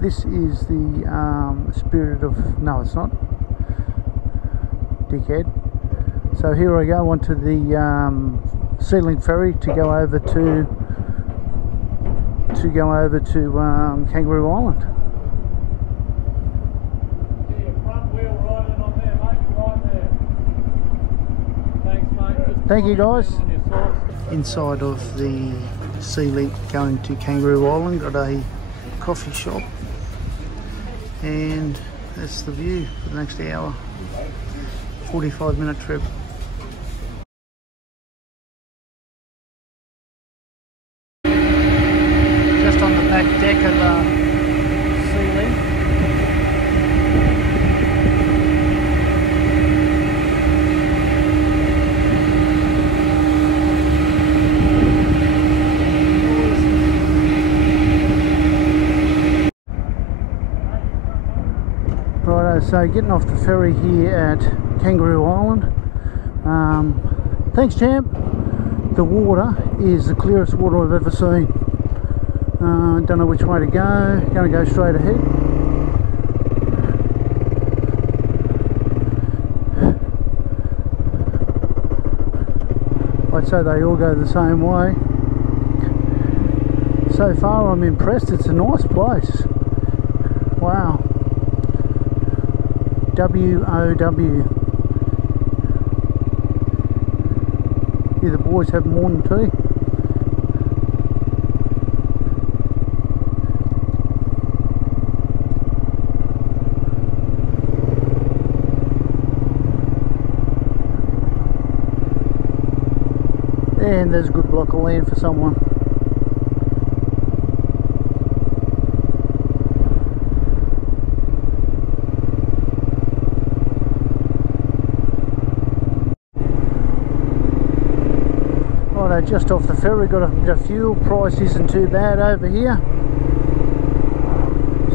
this is the Spirit of... No, it's not. Dickhead. So here I go onto the Sea Link ferry to go over to Kangaroo Island. Thank you, guys. Inside of the Sea Link going to Kangaroo Island, got a coffee shop, and that's the view for the next hour. 45-minute trip. Just on the back deck of the Sea Link. Righto, so getting off the ferry here at Kangaroo Island. Thanks, champ. The water is the clearest water I've ever seen. Don't know which way to go. Going to go straight ahead. I'd say they all go the same way. So far I'm impressed. It's a nice place. Wow. W-O-W. Yeah, the boys have morning tea. And there's a good block of land for someone. Just off the ferry, got a bit of fuel. Price isn't too bad over here,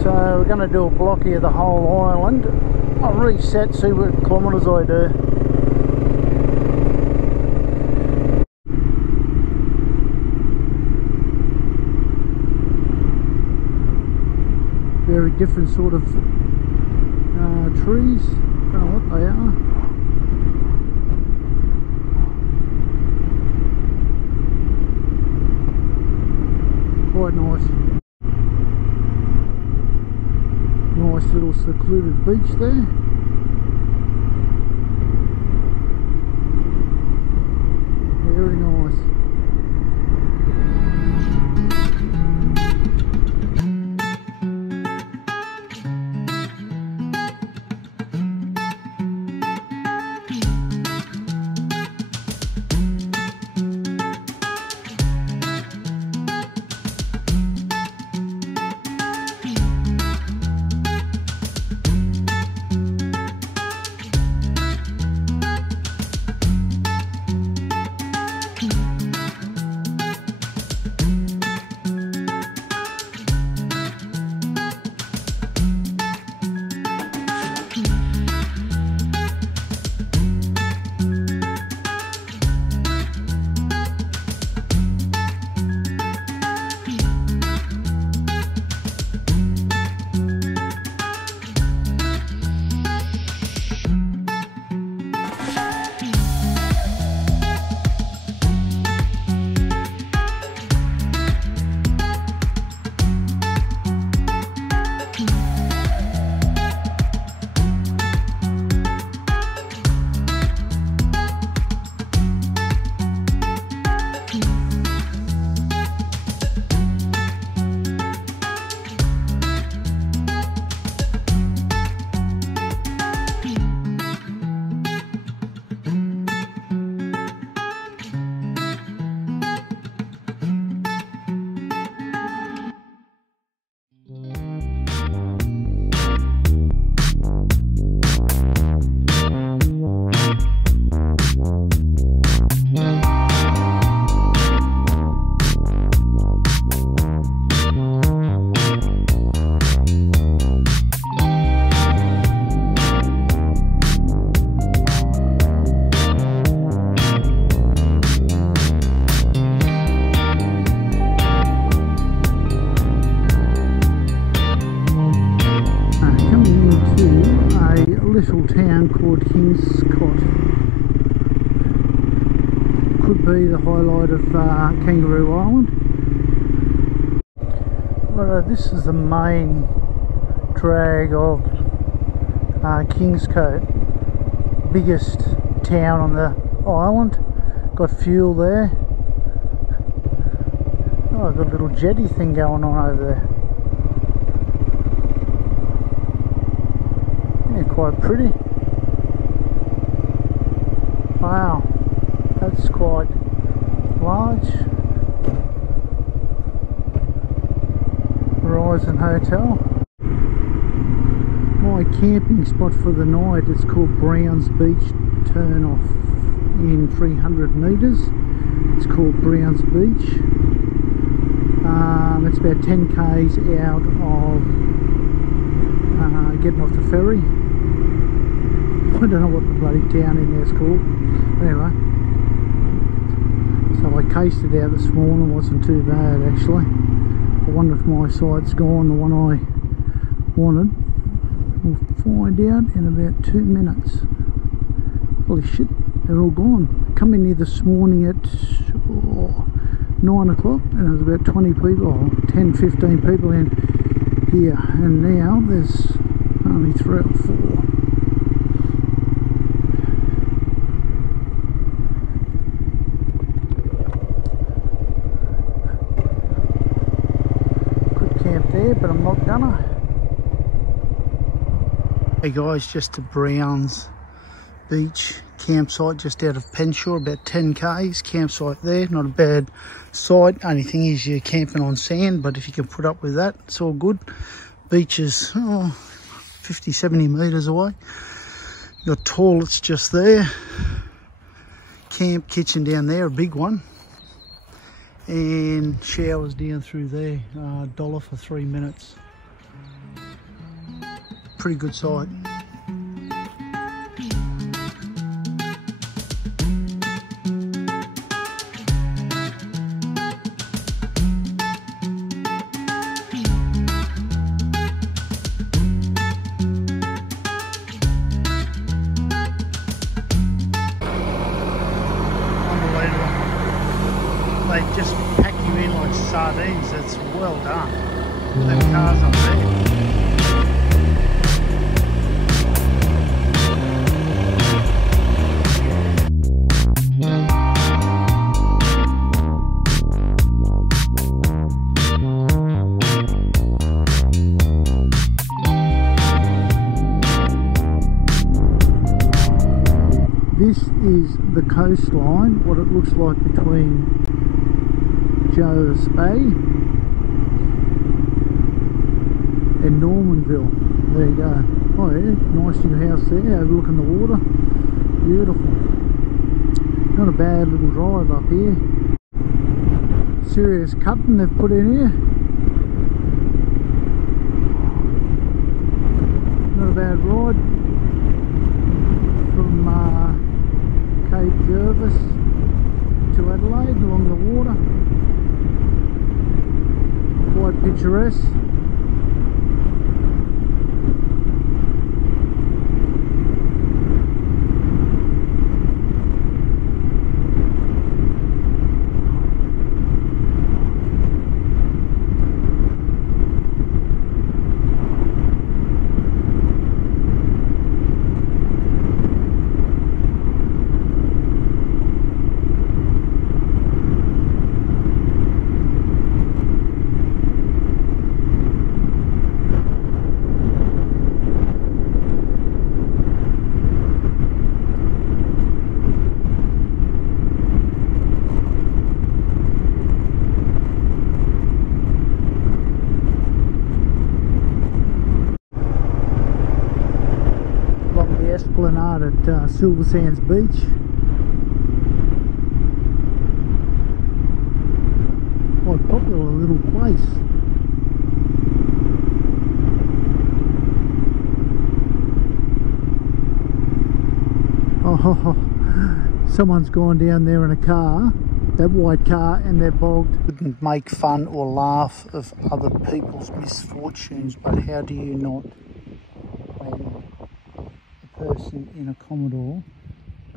so we're going to do a blocky of the whole island. I'll reset, see what kilometres I do. Very different sort of trees. Don't know what they are. Quite nice. Nice little secluded beach there. Very nice. called King's Cot. Could be the highlight of Kangaroo Island. But this is the main drag of King's Cot, biggest town on the island. Got fuel there. Oh, I've got a little jetty thing going on over there. Yeah, quite pretty. Wow, that's quite large. Horizon Hotel. My camping spot for the night is called Brown's Beach. Turn off in 300 metres. It's called Brown's Beach. It's about 10 k's out of getting off the ferry. I don't know what the bloody town in there's called. Anyway, so I cased it out this morning. It wasn't too bad actually. I wonder if my site's gone, the one I wanted. We'll find out in about 2 minutes. Holy shit, they're all gone. Come in here this morning at 9 o'clock and there was about 20 people, or 10, 15 people in here, and now there's only 3 or 4. Could camp there, but I'm not gonna. Hey guys, just to Brown's Beach campsite just out of Penshaw, about 10 k's. Campsite there, not a bad site. Only thing is you're camping on sand, but if you can put up with that, it's all good. Beach is 50, 70 metres away. Got toilets just there. Camp kitchen down there, a big one. And showers down through there. $1 for 3 minutes. Pretty good site. They just pack you in like sardines. It's well done. Them cars up there. This is the coastline, what it looks like between Joe's Bay and Normanville. There you go. Oh yeah, nice new house there, overlooking the water. Beautiful. Not a bad little drive up here. Serious cutting they've put in here. Not a bad ride from Cape Jervis to Adelaide along the water. Quite picturesque. Esplanade at Silver Sands Beach. Quite popular little place. Oh, someone's gone down there in a car, that white car, and they're bogged. Wouldn't make fun or laugh of other people's misfortunes, but how do you not when a person in a Commodore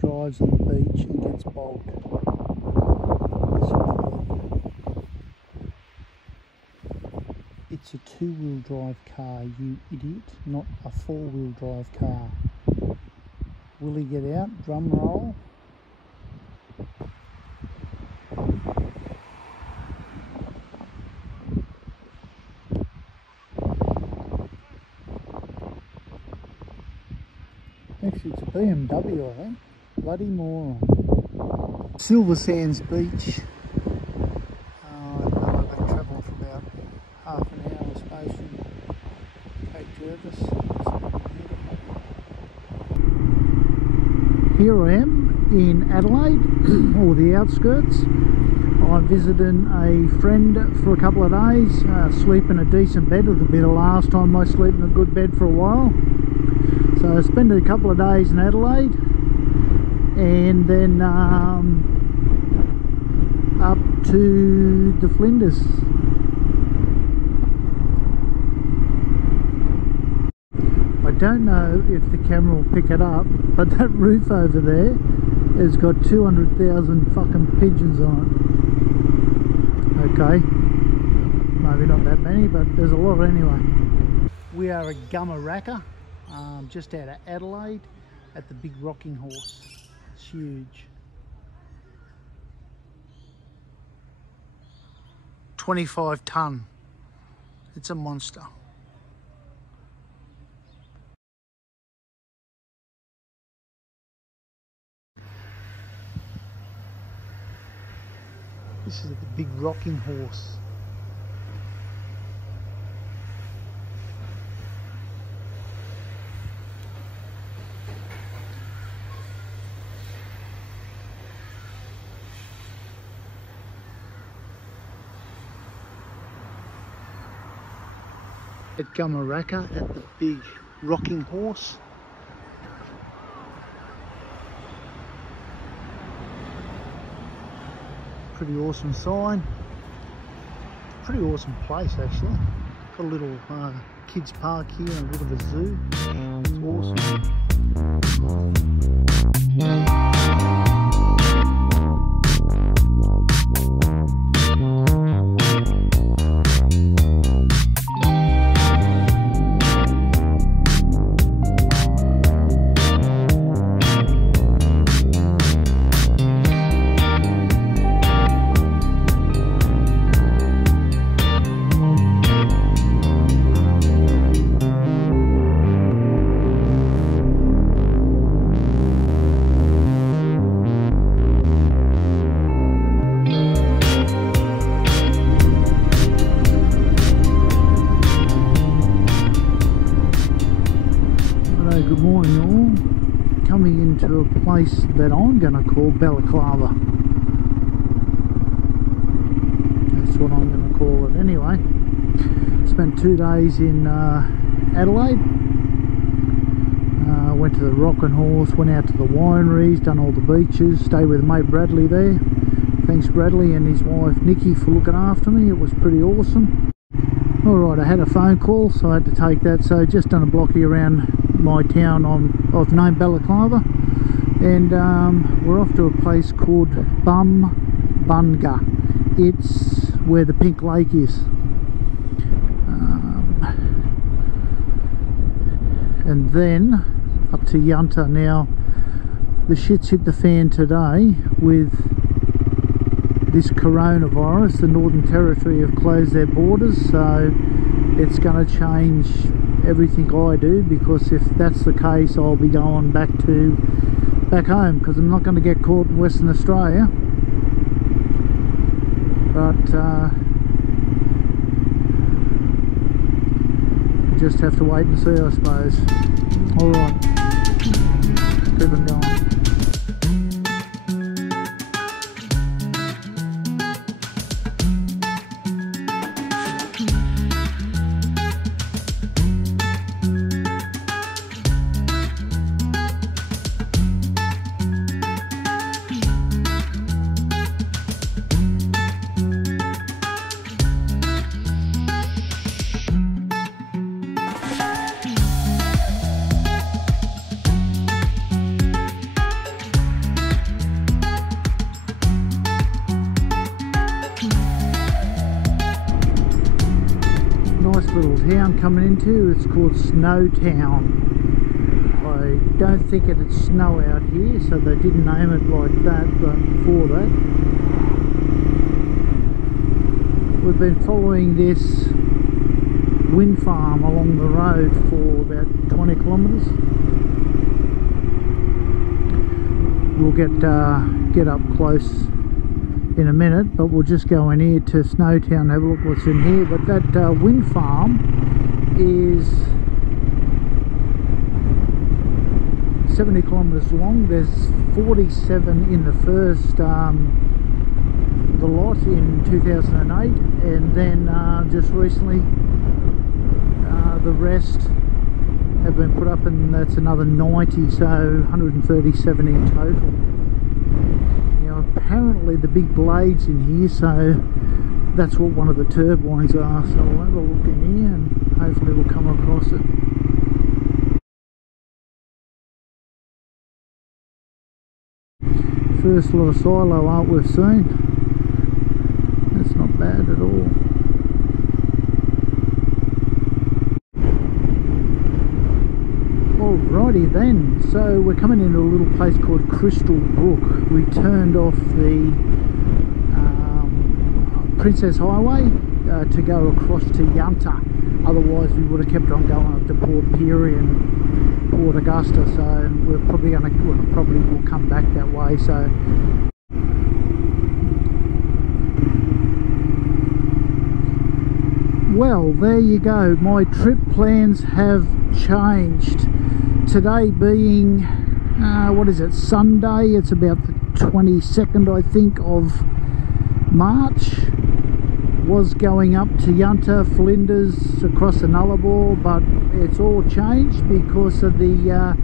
drives on the beach and gets bogged. This will be good. It's a two-wheel drive car, you idiot, not a four-wheel drive car. Will he get out? Drum roll. Actually, it's a BMW, I think. Bloody moron. Silver Sands Beach. I've been travelling for about half an hour, I suppose, from Cape Jervis. Here I am in Adelaide, or the outskirts. I'm visiting a friend for a couple of days, sleep in a decent bed. It'll be the last time I sleep in a good bed for a while. So I spent a couple of days in Adelaide, and then up to the Flinders. I don't know if the camera will pick it up, but that roof over there has got 200,000 fucking pigeons on it. Okay, maybe not that many, but there's a lot anyway. We are at Gummaraka, just out of Adelaide, at the Big Rocking Horse. It's huge. 25 tonne. It's a monster. This is the Big Rocking Horse. At Gummaraka at the Big Rocking Horse. Pretty awesome sign. Pretty awesome place actually. Got a little kids park here and a bit of a zoo. It's awesome. Good morning all. Coming into a place that I'm going to call Balaclava. That's what I'm going to call it anyway. Spent 2 days in Adelaide. Went to the Rocking Horse, went out to the wineries, done all the beaches, stayed with mate Bradley there. Thanks Bradley and his wife Nikki for looking after me. It was pretty awesome. Alright, I had a phone call so I had to take that, so just done a blocky around my town I've named Balaclava, and we're off to a place called Bunga. It's where the Pink Lake is, and then up to Yunta. Now the shit's hit the fan today with this coronavirus. The Northern Territory have closed their borders, so it's going to change everything I do, because if that's the case I'll be going back home, because I'm not going to get caught in Western Australia. But just have to wait and see, I suppose. Alright, keep it going. town coming into. It's called Snow Town. I don't think it'd snow out here, so they didn't name it like that, but for that. We've been following this wind farm along the road for about 20 kilometres. We'll get up close in a minute, but we'll just go in here to Snowtown and have a look what's in here. But that wind farm is 70 kilometres long. There's 47 in the first the lot in 2008, and then just recently the rest have been put up, and that's another 90, so 137 in total. Now apparently the big blades in here, so that's what one of the turbines are, so we'll have a look in here and hopefully we'll come across it. First lot of silo art we've seen. That's not bad at all. Alrighty then, so we're coming into a little place called Crystal Brook. We turned off the Princess Highway to go across to Yunta. Otherwise we would have kept on going up to Port Pirie and Port Augusta, so we're probably going to, well, probably will come back that way. So well, there you go, my trip plans have changed. Today being what is it, Sunday, it's about the 22nd I think of March. Was going up to Yunta, Flinders, across the Nullarbor, but it's all changed because of the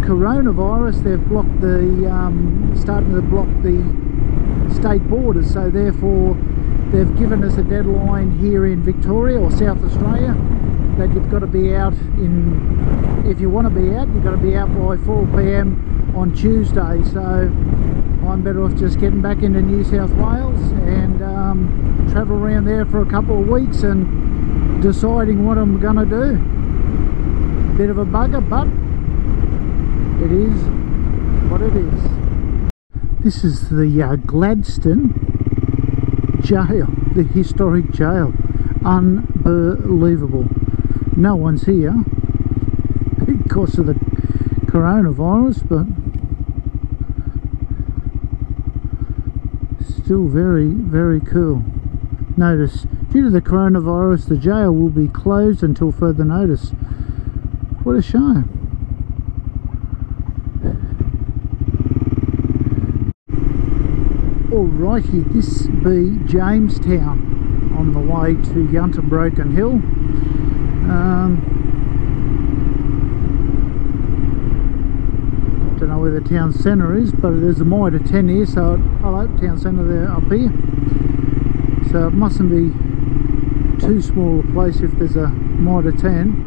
coronavirus. They've blocked the starting to block the state borders, so therefore they've given us a deadline here in Victoria or South Australia that you've got to be out in, if you want to be out, you've got to be out by 4 PM on Tuesday. So I'm better off just getting back into New South Wales and travel around there for a couple of weeks and deciding what I'm going to do. Bit of a bugger, but it is what it is. This is the Gladstone jail, the historic jail. Unbelievable. No one's here because of the coronavirus, but still very, very cool. Notice, due to the coronavirus, the jail will be closed until further notice. What a shame. Alrighty, this be Jamestown on the way to Yunta Broken Hill. Don't know where the town centre is, but there's a Mitre 10 here, so hello, town centre there up here. So it mustn't be too small a place if there's a Mitre 10.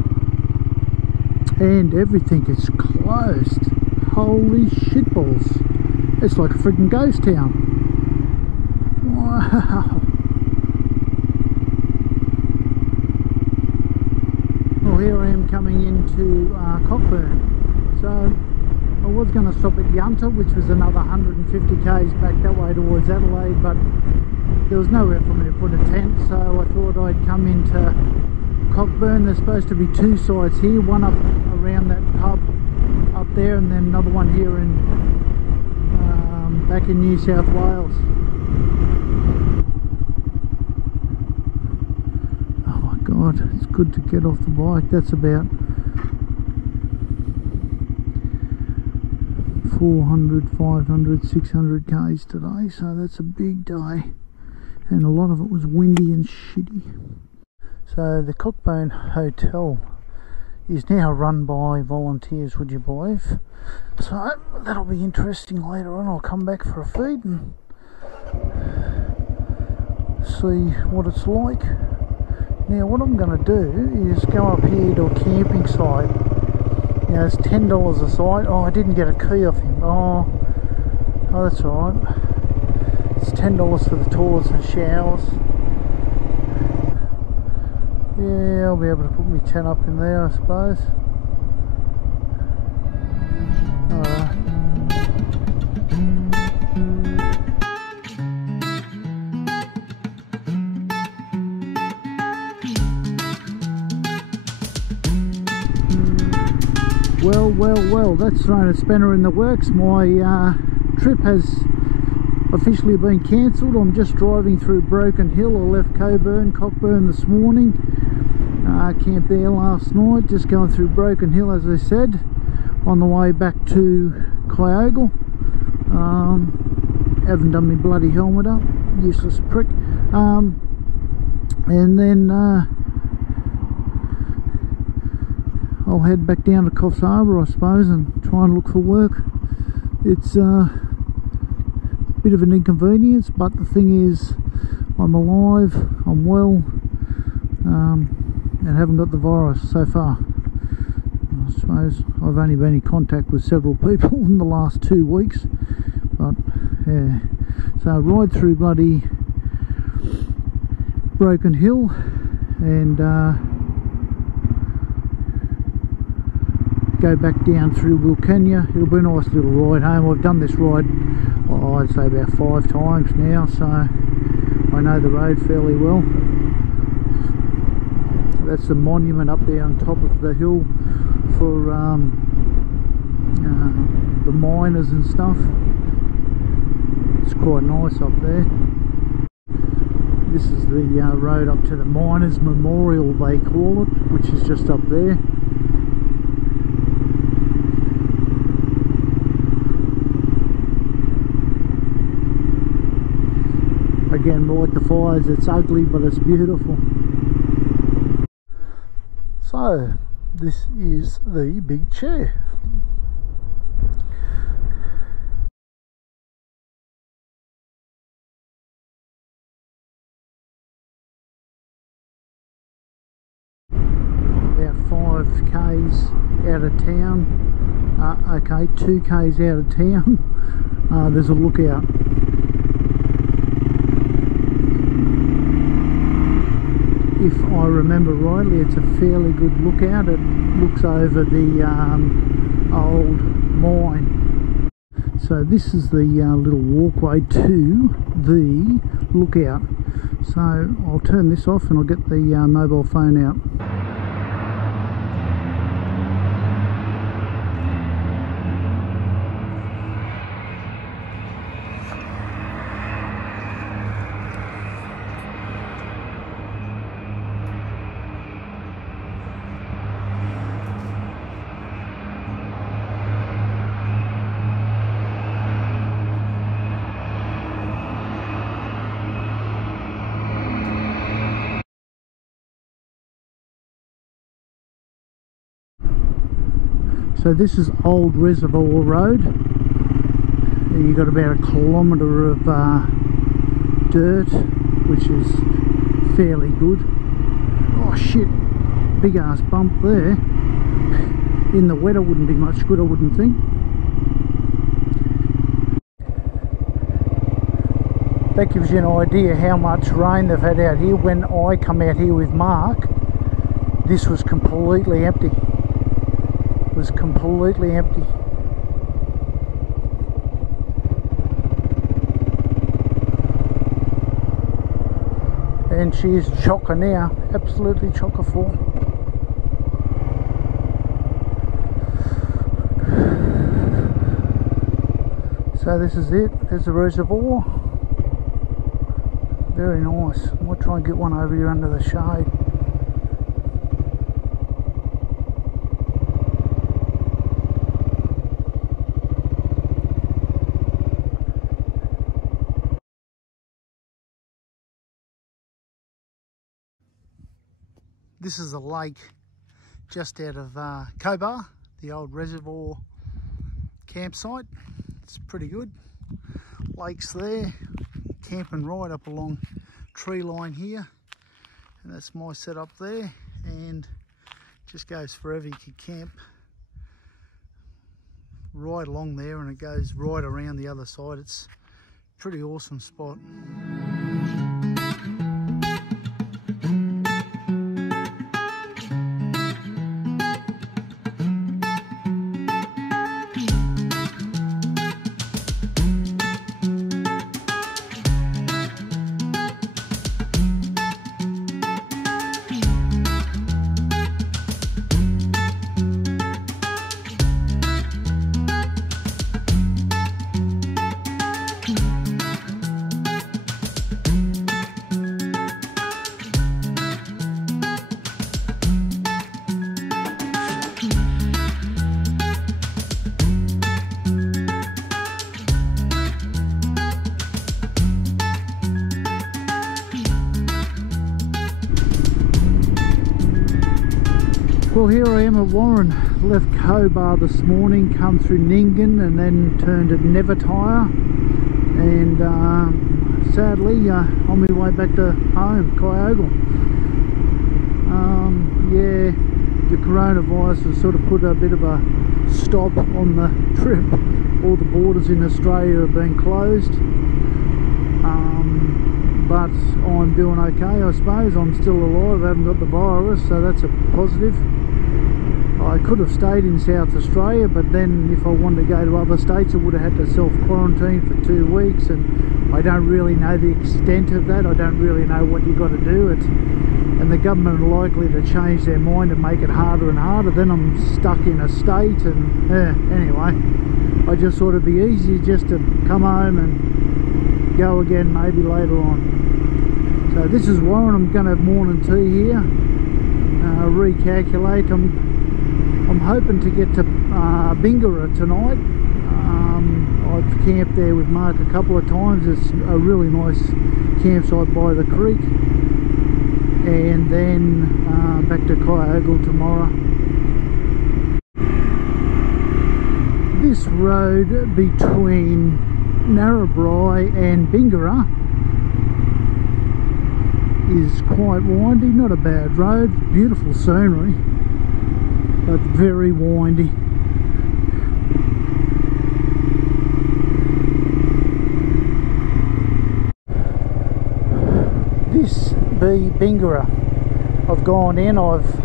And everything is closed. Holy shitballs. It's like a freaking ghost town. Wow. Well, here I am coming into Cockburn. So I was going to stop at Yunta, which was another 150 k's back that way towards Adelaide, but there was nowhere for me to put a tent, so I thought I'd come into Cockburn. There's supposed to be two sites here, one up around that pub up there, and then another one here in back in New South Wales. Oh my god, it's good to get off the bike. That's about 400, 500, 600 k's today, so that's a big day, and a lot of it was windy and shitty. So the Cockburn Hotel is now run by volunteers, would you believe? So that'll be interesting later on. I'll come back for a feed and see what it's like. Now what I'm going to do is go up here to a camping site. Now it's $10 a site. Oh, I didn't get a key off him. Oh that's alright. It's $10 for the toilets and showers. Yeah, I'll be able to put my tent up in there, I suppose. Alright. Well, that's thrown a spanner in the works. My trip has officially been cancelled. I'm just driving through Broken Hill. I left Cockburn this morning. Camped there last night, just going through Broken Hill, as I said, on the way back to Kyogle. Haven't done my bloody helmet up, useless prick. And then I'll head back down to Coffs Harbour, I suppose, and try and look for work. It's a bit of an inconvenience, but the thing is, I'm alive, I'm well, and haven't got the virus so far. I suppose I've only been in contact with several people in the last 2 weeks, but yeah. So ride through bloody Broken Hill and go back down through Wilcannia. It'll be a nice little ride home. I've done this ride, I'd say about 5 times now, so I know the road fairly well. That's the monument up there on top of the hill for the miners and stuff. It's quite nice up there. This is the road up to the Miners' Memorial, they call it, which is just up there. Again, like the fires, it's ugly, but it's beautiful. So, this is the big chair. About 5 k's out of town. Okay, 2 k's out of town. There's a lookout. If I remember rightly, it's a fairly good lookout. It looks over the old mine. So this is the little walkway to the lookout. So I'll turn this off and I'll get the mobile phone out. So this is Old Reservoir Road. You've got about a kilometre of dirt, which is fairly good. Oh shit, big ass bump there. In the weather wouldn't be much good, I wouldn't think. That gives you an idea how much rain they've had out here. When I come out here with Mark, this was completely empty. Was completely empty. And she is chocker now, absolutely chocker full. So this is it, there's the reservoir. Very nice. I might try and get one over here under the shade. This is a lake just out of Cobar, the old reservoir campsite. It's pretty good. Lakes there, camping right up along tree line here, and that's my setup there, and just goes forever. You can camp right along there and it goes right around the other side. It's a pretty awesome spot. Well, here I am at Warren. Left Cobar this morning, come through Nyngan and then turned at Nevertire, and sadly on my way back to home, Kyogle. Yeah, the coronavirus has sort of put a bit of a stop on the trip. All the borders in Australia have been closed, but I'm doing okay, I suppose. I'm still alive, I haven't got the virus, so that's a positive. I could have stayed in South Australia, but then if I wanted to go to other states I would have had to self-quarantine for 2 weeks, and I don't really know the extent of that. I don't really know what you've got to do. And the government are likely to change their mind and make it harder and harder. Then I'm stuck in a state, and anyway, I just thought it'd be easier just to come home and go again maybe later on. So this is Warren. I'm going to have morning tea here, recalculate. I'm hoping to get to Bingara tonight. I've camped there with Mark a couple of times. It's a really nice campsite by the creek. And then back to Kyogle tomorrow. This road between Narrabri and Bingara is quite windy. Not a bad road, beautiful scenery, but very windy. This be Bingara. I've gone in, I've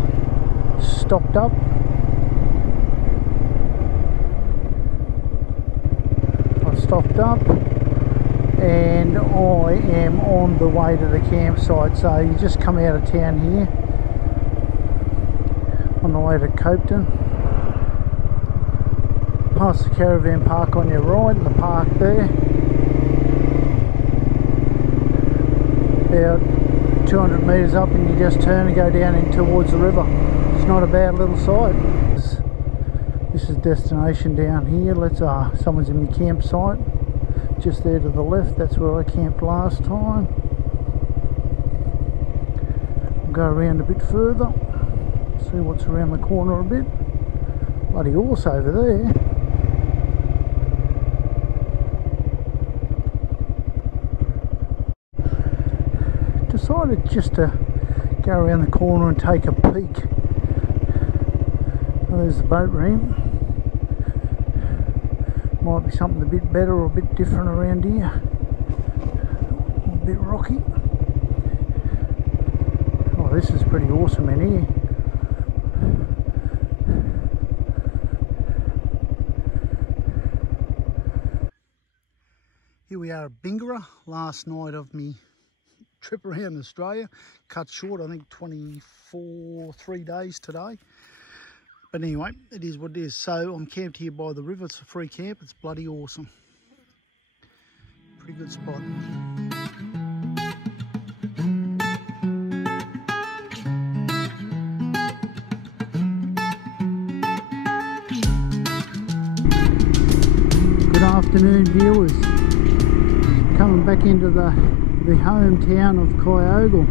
stocked up. And I am on the way to the campsite. So you just come out of town here on the way to Copeton, past the caravan park on your right, and the park there, about 200 metres up, and you just turn and go down in towards the river. It's not a bad little site. This is destination down here. Someone's in my campsite just there to the left. That's where I camped last time. I'll go around a bit further, see what's around the corner a bit. Bloody horse over there. Decided just to go around the corner and take a peek. Oh, there's the boat ramp. Might be something a bit better or a bit different around here. A bit rocky. Oh, this is pretty awesome in here. Here we are at Bingara, last night of me trip around Australia. Cut short, I think 3 days today. But anyway, it is what it is. So I'm camped here by the river. It's a free camp. It's bloody awesome. Pretty good spot. Good afternoon, viewers. Coming back into the hometown of Kyogle.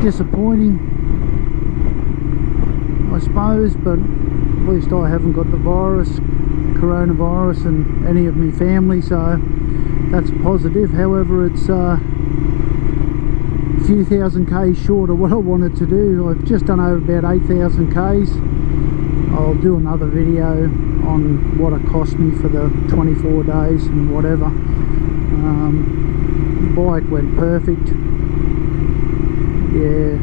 Disappointing, I suppose, but at least I haven't got the coronavirus, and any of my family, so that's a positive. However, it's a few thousand k's short of what I wanted to do. I've just done over about 8,000 k's. I'll do another video on what it cost me for the 24 days and whatever. Bike went perfect. Yeah,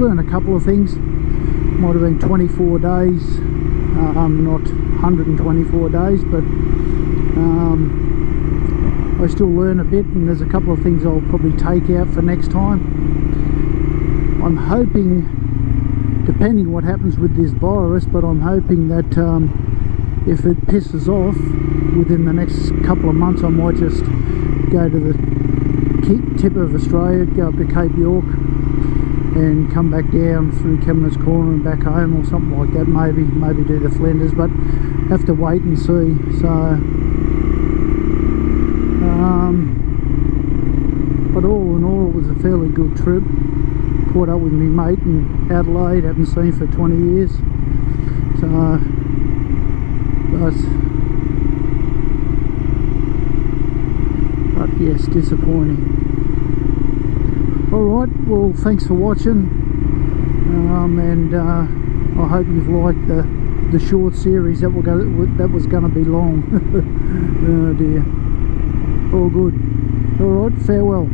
learned a couple of things. Might have been 24 days, not 124 days, but I still learn a bit, and there's a couple of things I'll probably take out for next time. I'm hoping, depending what happens with this virus, but I'm hoping that if it pisses off within the next couple of months, I might just go to the tip of Australia, go up to Cape York and come back down through Kemner's Corner and back home, or something like that. Maybe do the Flinders, but have to wait and see. So but all in all, it was a fairly good trip. caught up with my mate in Adelaide, haven't seen for 20 years. So, but yes, disappointing. Alright, well thanks for watching, and I hope you've liked the short series that was going to be long. Oh dear. All good. Alright, farewell.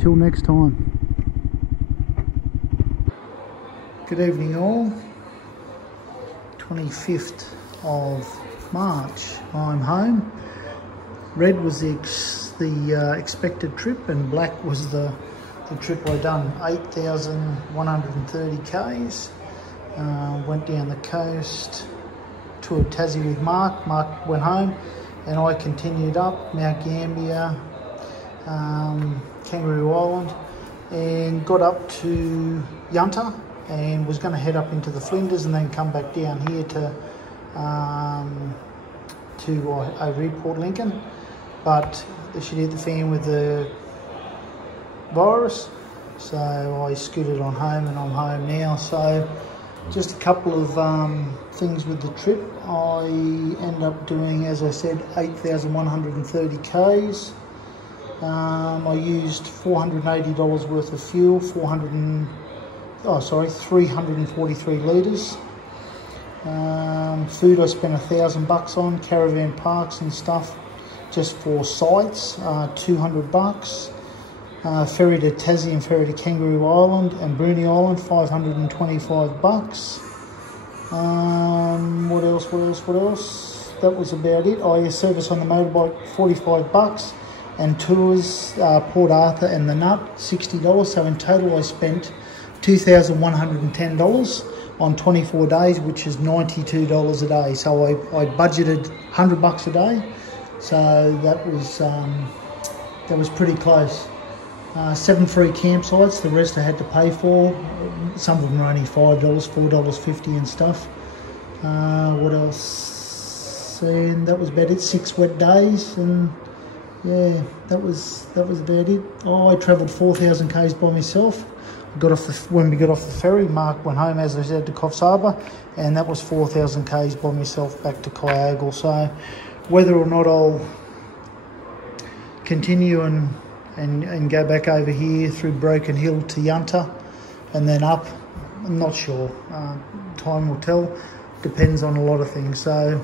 Till next time. Good evening all. 25th of March. I'm home. Red was the expected trip, and black was the trip I done. 8,130 k's. Went down the coast, toured Tassie with Mark. Mark went home, and I continued up Mount Gambier, Kangaroo Island, and got up to Yunta, and was going to head up into the Flinders and then come back down here to over Port Lincoln. But the shit hit the fan with the virus, so I scooted on home, and I'm home now. So just a couple of things with the trip. I ended up doing, as I said, 8,130 k's. I used $480 worth of fuel, 343 litres. Food I spent $1,000 on, caravan parks and stuff just for sites, $200. Ferry to Tassie and ferry to Kangaroo Island and Bruny Island, $525. What else? That was about it. Service on the motorbike, $45. And tours, Port Arthur and the Nut, $60. So in total I spent $2,110 on 24 days, which is $92 a day. So I budgeted $100 a day. So that was pretty close. 7 free campsites, the rest I had to pay for. Some of them were only $5, $4.50 and stuff. What else? And that was about it. 6 wet days, and yeah, that was about it. I travelled 4,000 k's by myself. When we got off the ferry, Mark went home, as I said, to Coffs Harbour, and that was 4,000 k's by myself back to Kyogle. So whether or not I'll continue and go back over here through Broken Hill to Yunta and then up, I'm not sure. Time will tell. Depends on a lot of things. So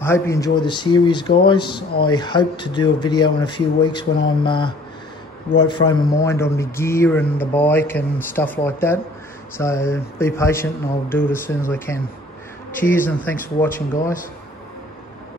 I hope you enjoy the series, guys. I hope to do a video in a few weeks when I'm right frame of mind on my gear and the bike and stuff like that. So be patient, and I'll do it as soon as I can. Cheers, and thanks for watching, guys.